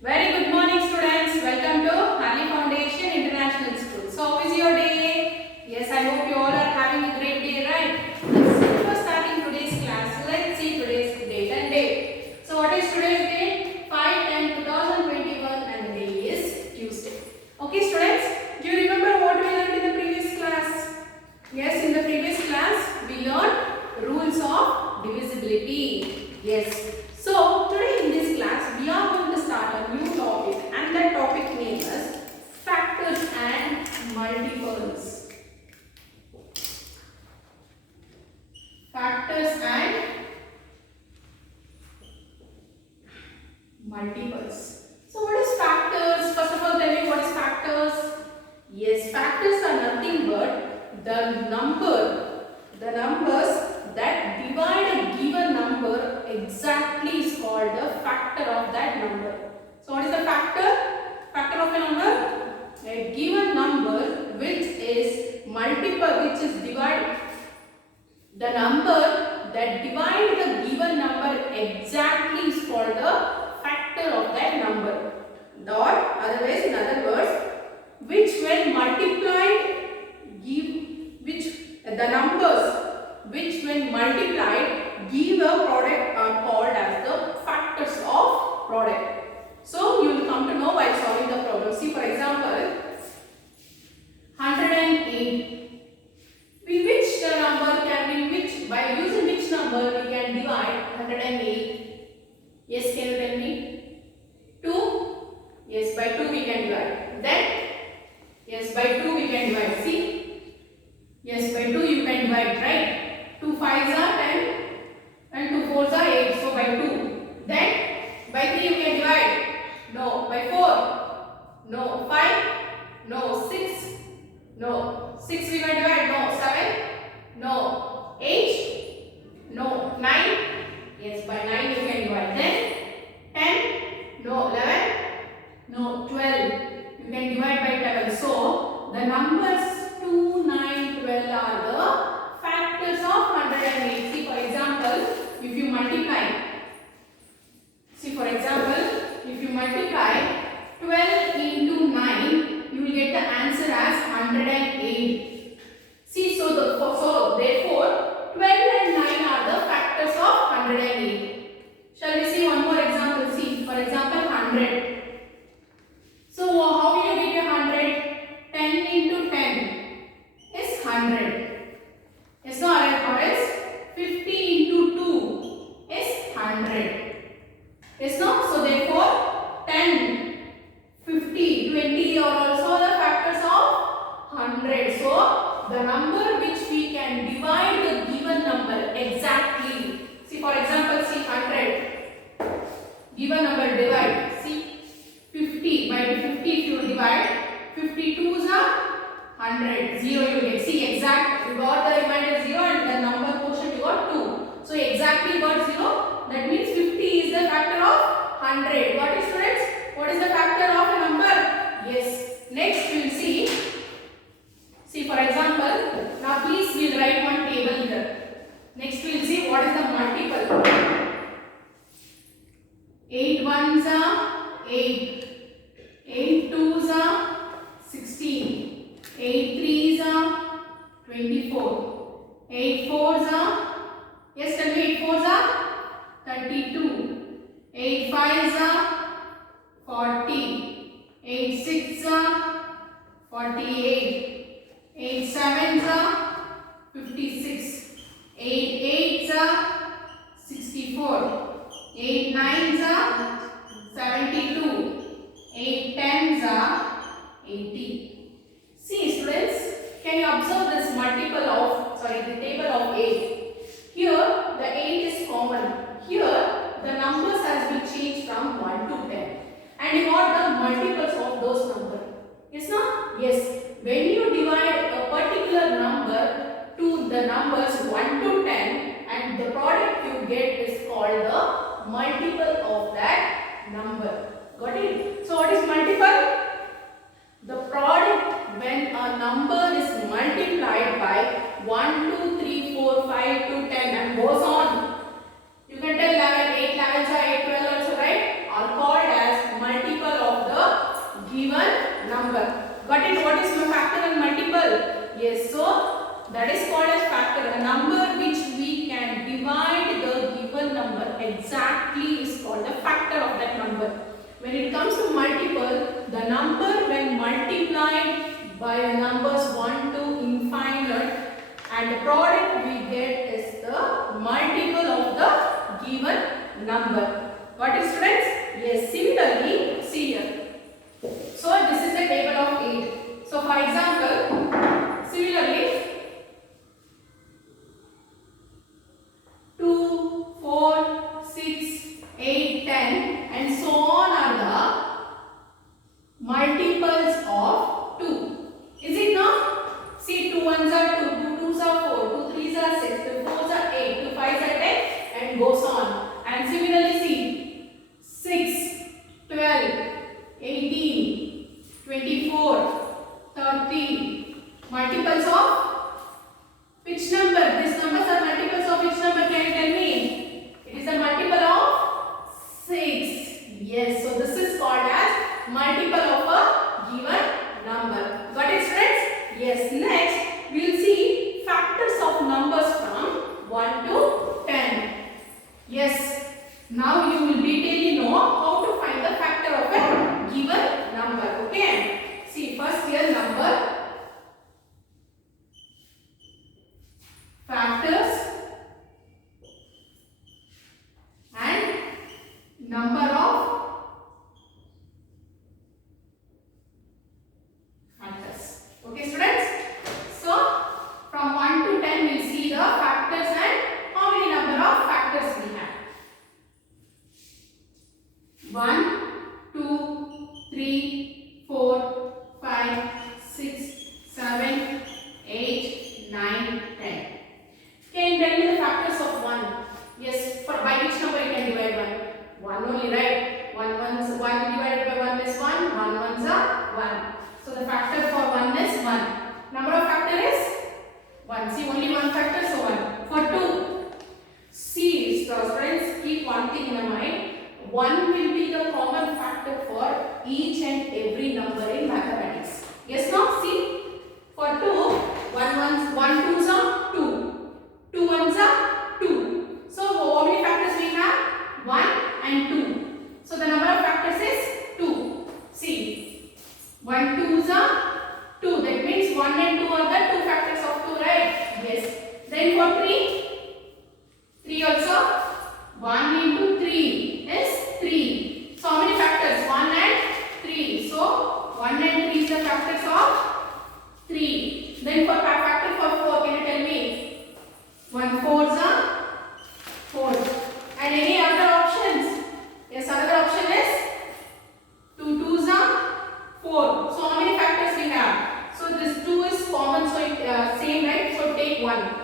Very good morning, students. Welcome to Harley Foundation International School. So, how is your day? Yes, I hope you all are having a great day, right? Before starting today's class, let's see today's date and date. So, what is today's date? 5/10/2021 and the day is Tuesday. Okay, students, do you remember what we learned in the previous class? Yes, in the previous class, we learned rules of divisibility. Yes. So, today in this class, we are going to start a new topic, and that topic name is factors and multiples. Factors and multiples. So, what is factors? First of all, tell me what is factors. Yes, factors are nothing but the numbers that divide a given number exactly is called the factor of that number. So what is the factor? Factor of a number? A given number which is divided. The number that divide the given number exactly is called the factor of that number. Dot, otherwise in other words, which when multiplied the numbers which when multiplied give a product are called as the factors of product. So you will come to know while solving the problem. See, for example, 108. By using which number we can divide 108? Yes, can you tell me? 2? Yes, by 2 we can divide. Then, yes, by 2 we can divide. See? Yes, by 2 you can divide, right? 2 5s are 10 and 2 4s are 8. So, by 2. Then, by 3 you can divide. No. By 4. No. 5. No. 6. No. 6 we can divide. No. 7. No. 8. No. 9. Yes, by 9 you can divide. Then, 10. No. 11. No. 12. You can divide by 12. So, the numbers 2, 9, 12 are the factors of 108. See, for example, if you multiply 12 into 9, you will get the answer as 108. See, so therefore 12 and 9 are the factors of 108. Shall we see one more example? See, for example, 100. So how will you get a 100? 10 into 10 is 100. Yes, no, or else 50 into 2 is 100. Yes, no? So therefore 10, 50, 20 are also the factors of 100. So the number which we can divide the given number exactly. See, for example, see 100. Given number divide. See 50 by 50 if you divide 52s are 100. 0 you get. See exact. You got the remainder 0 and the number portion you got 2. So exactly got 0. That means 50 is the factor of 100. What is, students? What is the factor of a number? Yes. Next we will see. See, for example, now please we will write one table here. Next we will see what is the multiple. 8 ones are 8. 8 twos are 16. 8 threes are 24. 8 fours are, yes, tell me, 8 fours are 32. 8 fives are 40. 8 sixes are 48. 8 sevens are 56. 8 eights are 64. 8 nines are 72. 8 tens are 80. See, students, can you observe this the table of 8? Here the 8 is common. Here the numbers has been changed from 1 to 10. And you got the multiples of those numbers. Yes, no? Yes. When you divide a particular number to the numbers 1 to 10 and the product you get is called the multiple of that Yes, so that is called as factor. A number which we can divide the given number exactly is called a factor of that number. When it comes to multiple, the number when multiplied by the numbers 1 to infinite and the product we get is the multiple of the given number. What is, students? Yes, similarly, see here. So this is the table of 8. So for example, similarly 2, 4, 6, 8, 10 and so on are the multiples of 2. Is it not? See, 2 ones are 2, 2 twos are 4, 2 threes are 6, 2 fours are 8, 2 fives are 10 and goes on. And similarly see 6, 12, 18, 24, 30, multiples of which number? These numbers are multiples of which number? Can you tell me? It is a multiple of 6. Yes, so this is called as multiple of a given number. Got it, friends? Yes, next we will see factors of numbers from 1 to 10. Yes, now you will detailedly know how to find the factor of a given number. Okay? See, first here number, factors and number of factors. Okay, students? So, from 1 to 10 we will see the factors and how many number of factors we have. 1, 2, 3, 4, 5, 6, 7, 8, 9, 10. Can you tell me the factors of 1? Yes, for by which number you can divide 1? 1 only, right? 1 divided by 1 is 1, 1 ones are 1. So the factor for 1 is 1. Number of factor is 1. See, only one factor, so 1. For 2, see, friends, keep one thing in your mind. 1 will be the common factor for each and every number in mathematics. Yes, no? See, for 2, 1 twos are 2, 2 ones are 2. So how many factors we have? 1 and 2. So the number of factors is 2. See, 1 twos are 2. That means 1 and 2 are the 2 factors of 2, right? Yes. Then for 3 also 1 into 3 is 3. So how many factors? 1 and 3. So 1 and 3 is the factors of 3. Then for factor for 4, can you tell me? 1 fours are 4. And any other options? Yes, another option is 2 twos are 4. So how many factors we have? So this 2 is common, so it same, right? So take 1.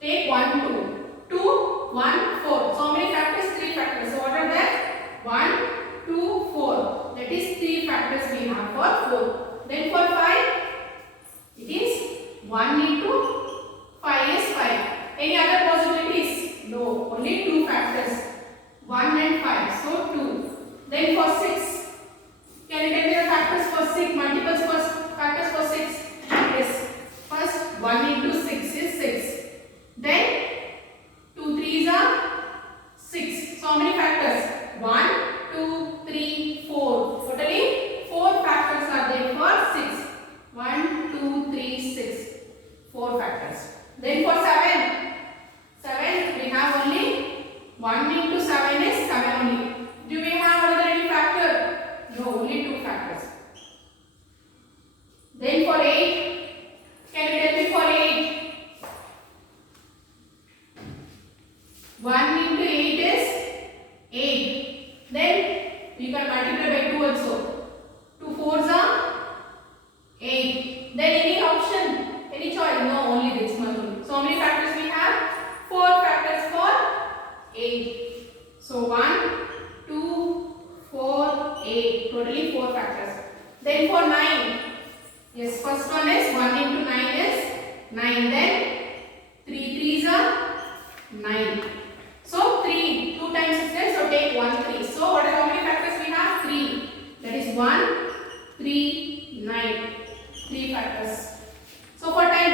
Take 1, 2. 2, 1, 4. So how many factors? 3 factors. So what are that? 1, 2, 4. That is 3 factors we have for 4. Then for 5, it is 1 into 5 is 5. Any other possibilities? No, only 2 factors. 1 and 5. So 2. Then for 6, can you tell me the factors for 6? Multiples for factors for 6? Yes. First 1 into 6 is 6. Then 2 threes are 6. So how many factors? 1, 2, 3, 4. Totally 4 factors are there for 6. 1, 2, 3, 6. 4 factors. Then for 7 we have only 1 into 7 is 7 only. Do we have another any factor? No, only 2 factors. Then for 8, can you tell me for 8? 1 into 8 is 8. Then you can multiply by 2 also. 2 fours are 8. Then any option? Any choice? No, only this one only. So how many factors we have? 4 factors for 8. So 1, 2, 4, 8. Totally 4 factors. Then for 9. Yes, first one is 1 into 9 is 9. Then 3 threes are 9. So 3, 2 times is there, so take 1, 3. So what are how many factors we have? 3. That is 1, 3, 9. 3 factors. So for time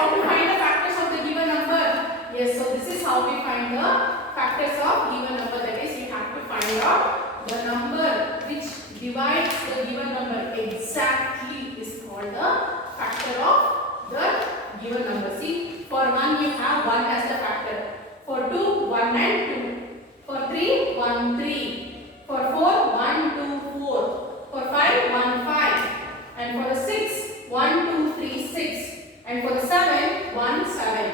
how to find the factors of the given number? Yes, so this is how we find the factors of given number. That is, we have to find out the number which divides the given number exactly is called the factor of the given number. See, for 1 you have 1 as the factor. For 2, 1 and 2. For 3, 1, 3. For 4, 1, 2, 4. For 5, 1, 5. And for the 6, 1, 2, 3, 6. And for the 7, 1, 7.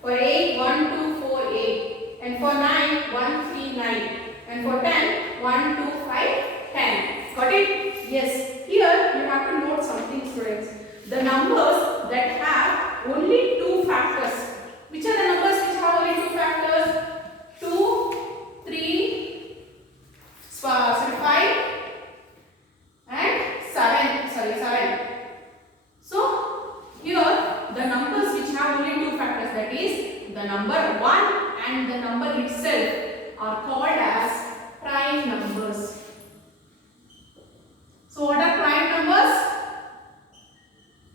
For 8, 1, 2, 4, 8. And for 9, 1, 3, 9. And for 10, 1, 2, 5, 10. Got it? Yes. Here you have to note something, students. The numbers that have only 2 factors. Which are the numbers which have only 2 factors? 2, 3, 5 and 7. Sorry, 7. So, here the numbers which have only 2 factors, that is the number 1 and the number itself, are called as prime numbers. So, what are prime numbers?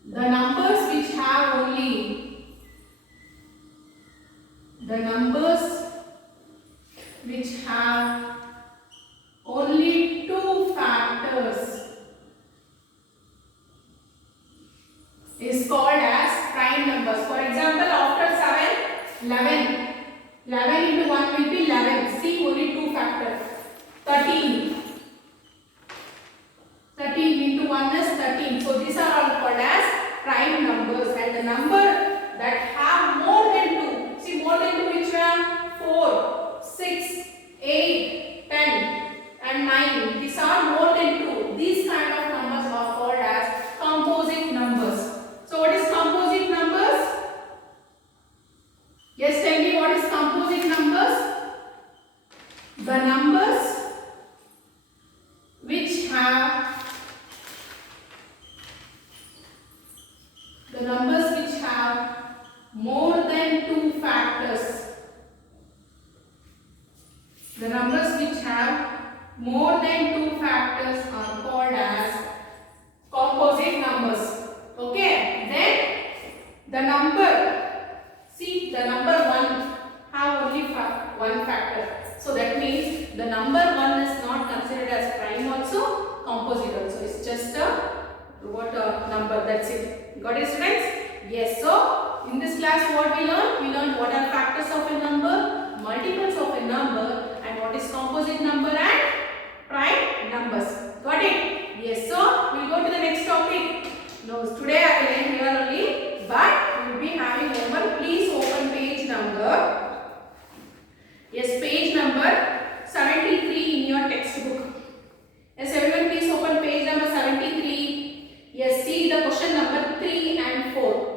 The numbers which have only only 2 factors is called as prime numbers. For example, after 7, 11. 11 into 1 will be 11. See, only 2 factors. 13. 13 into 1 is 13. So, these are all called as prime numbers. And the number that have more than 2. See, more than 2 which one? 4, 6, 8, 10 and 9. These are more than 2. These kind of numbers are called as composite numbers. So, what is composite numbers? Yes, tell me, what is composite numbers? The numbers which have more than 2 factors. The numbers which have more than 2 factors are called as composite numbers. Okay, then the number, see, the number 1 have only 1 factor. So that means the number 1 is not considered as prime also, composite also. It's just a number, that's it. Got it, students? Yes. So in this class what we learned? We learned what are factors of a number, multiples of a number, and what is composite number and prime numbers. Got it? Yes. So we will go to the next topic. No, today I will end here only, but we will be having homework. Please open page number. Yes, page number 73 in your textbook. Yes, everyone, please open page number 73. Yes, see the question number 3 and 4.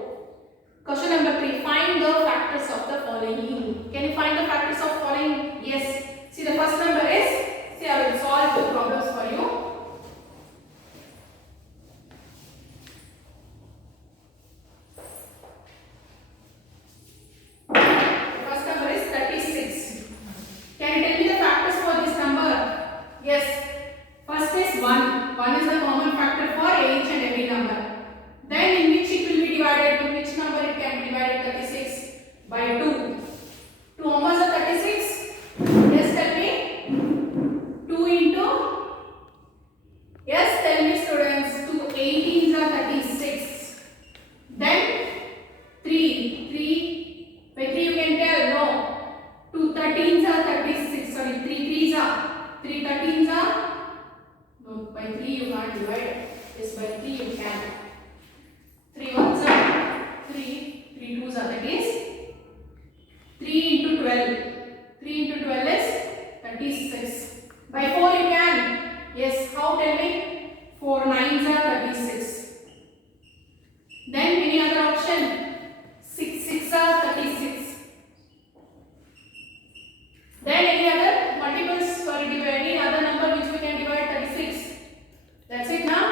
Question number 3. Find the factors of the following. Can you find the factors of following? Yes. See, the first number is, see, I will solve the problems for you. The first number is 36. Can you tell me the factors for this number? Yes. First is 1. 1 is the common factor for each and every number. Then in which it will be divided? To which number it can be divided? 36 by 2. 2 numbers are 36. Yes, tell me. 2 into. Yes, tell me, students. 2 18s are 36. Then 3. By 3 you can tell. No. 2 13s are 36. Sorry, 3 3s are. 3 13s are. No, by 3 you can't divide. Yes, by 3 you can. 3 ones are 3, 3 twos are, that is 3 into 12. 3 into 12 is 36. By 4 you can. Yes, how, tell me? 4 9s are 36. Then any other option? 6 6 are 36. Then any other multiples, sorry, any other number which we can divide 36. That's it now?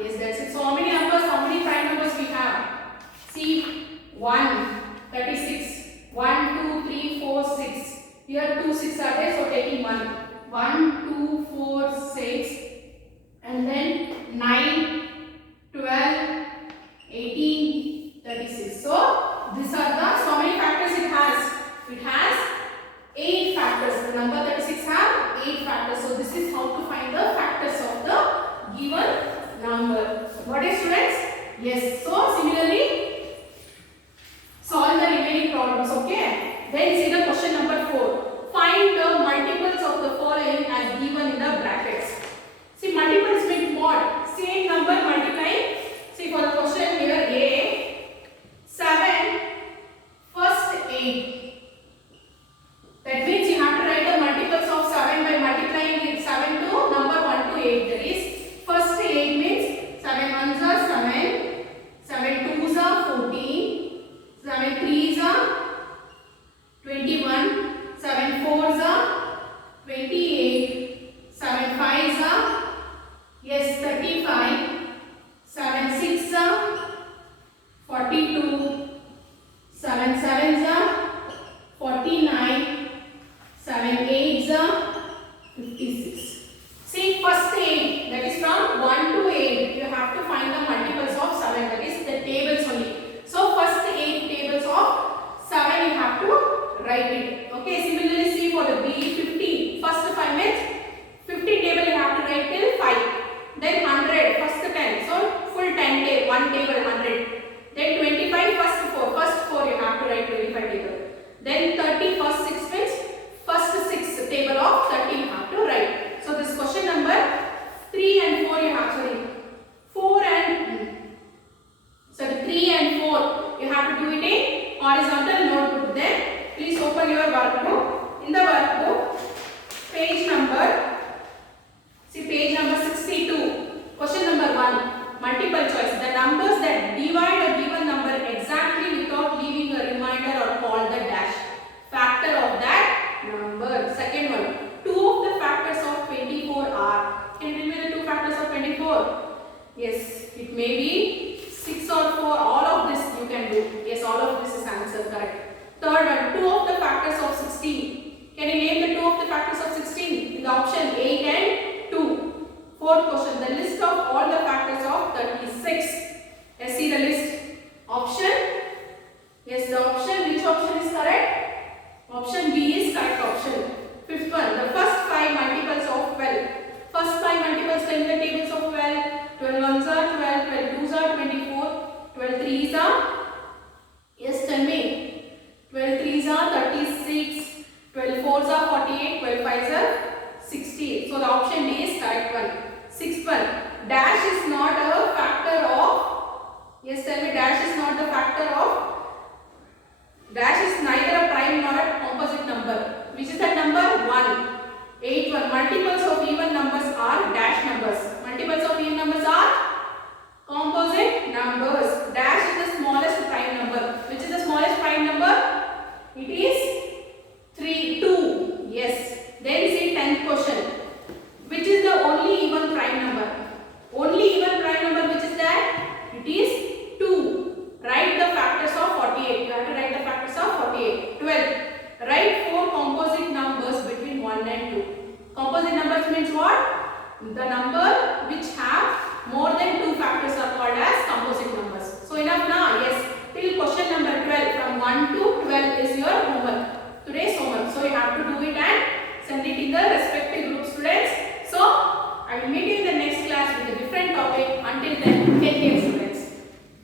Yes, that's it. So how many numbers, how many prime numbers we have? See, 1, 36, 1, 2, 3, 4, 6. Here 2 6 are there, so taking 1. 1, 2, 4, 6, and then 9, 12, 18, 36. So Then see the question number 4. Find the multiples of the following as given in the brackets. See, multiples mean what? Same number multiplying. See, for the question here, A, 7, first 8. That means you have to write the multiples of 7 by multiplying it 7 to number 1 to 8. That is, first 8 means 7 ones are 7, 7 twos are 14, 7 threes are 21, 7 fours are 28, 7 fives are, yes, 35, 7 sixes are 42, 7 sevens are 49, 7 eights are 56. See, first 8, that is from 1 to 8, you have to find the multiples of 7, that is the tables only. So, first 8 tables of 7 you have to write it. Okay, similarly see for the B, 50. First 5 means 50 table you have to write till 5. Then 100, first 10. So, full 10 table, 1 table 100. Then 25, first 4 you have to write 25 table. Then 30, first 6 means first 6 table of 30 you have to write. So, this question number 3 and 4 you have, sorry, 3 and 4 you have to do it in horizontal notebook. Then please open your workbook. In the workbook, page number 62. Question number 1, multiple choice. The numbers that divide a given number exactly without leaving a remainder are called the dash factor of that number. Second one, 2 of the factors of 24 are. Can you tell me the 2 factors of 24? Yes, it may be 6 or 4. All of this you can do. Yes, all of this is answer correct. Third one, 2 of the factors of 16. Can you name the 2 of the factors of 16? In the option 8 and 2. Fourth question, the list of all the factors of 36. Let's see the list. Option. Yes, the option. Which option is correct? Option B is correct option. Fifth one, the first 5 multiples of 12. First 5 multiples in the tables of 12. 12 ones are 12, 12 twos are 24, 12 threes are, yes, tell me, 12 threes are 36, 12 fours are 48, 12 fives are 60. So the option D is correct one. Sixth one, dash is not a factor of, yes, tell me, dash is not the factor of, dash is neither a prime nor a composite number. Which is that number? 1. Eighth one, multiples of even numbers are dash numbers. Multiples of even numbers are composite numbers. Dash is the smallest prime number. Which is the smallest prime number? It is 2. Yes. Then see 10th question. Which is the only even prime number? Only even prime number, which is that? It is 2. Write the factors of 48. You have to write the factors of 48. 12. Write 4 composite numbers between 1 and 2. Composite numbers means what? The number which have more than 2 factors are called as composite numbers. So enough now? Yes. Till question number 12. From 1 to 12 is your homework. Today's homework. So you have to do it and send it in the respective group, students. So I will meet you in the next class with a different topic. Until then, take care, students.